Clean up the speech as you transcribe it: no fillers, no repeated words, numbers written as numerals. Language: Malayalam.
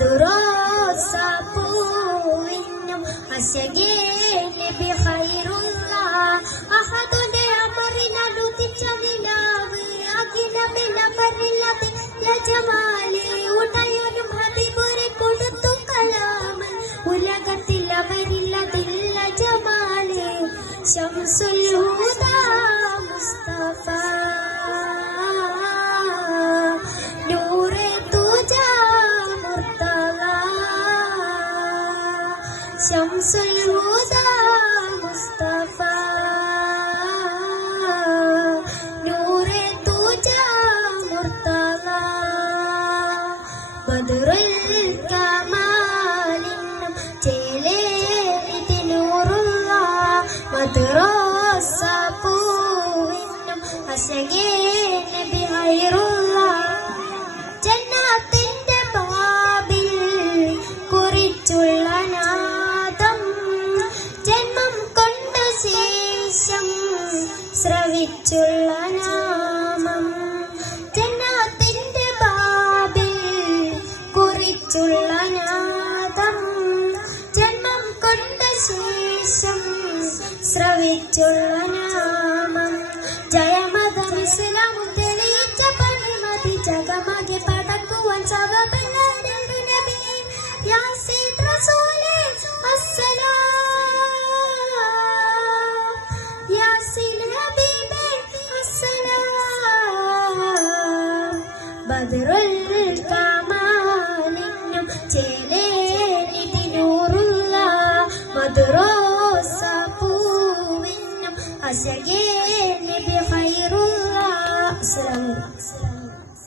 മധുറോസ പൂവിനും അശകേ നബി ഖൈറുള്ള അഹദുന്റെ അമറിനടുത്തിച്ച നിലാവ് അഖിലമിലമറിലതി ലജമാലി ഉടയൊരും ഹബീബുരെ കൊടുത്തു കലാമൻ ഉലകത്തിൽ അവരില്ലതില്ല ജമാലി ശംസുൽ ഹുദാ മുസ്തഫ നൂറെ തുജാ മുർത്തള ശംസുൽ ഹുദാ മുസ്തഫ നൂറെ തുജാ മുർത്തള ബദറുൽ കമാലിനും ചേലേരിതി നൂറുള്ള മദ്റോസ പൂവിനും അശകേ നബി ഖൈറുള്ള ജന്നത്തിന്റെ ബാബിൽ കുറിച്ചുള്ള നാദം ജന്മം കൊണ്ട ശേഷം ശ്രവിച്ചുള്ള നാമം ജന്നത്തിന്റെ ബാബിൽ കുറിച്ചുള്ള നാദം ജന്മം കൊണ്ട ശേഷം ശ്രവിച്ചുള്ള നാമം ജയമതമിസ്ലാമും തെളിയിച്ച പണിമതി ജഗമകെ പടക്കുവാൻ സബബല്ലാരണ്ടു നബി യാസീൻ റസൂലേ അസ്സലാം യാസീൻ ഹബീബേ അസ്സലാം ബദറുൽ കമാലിനും ചേലേരിതി നൂറുള്ള മദ്റോസ പൂവിനും അശകേ നബി ഖൈറുള്ള. അസ്സലാമു അലൈക്കും.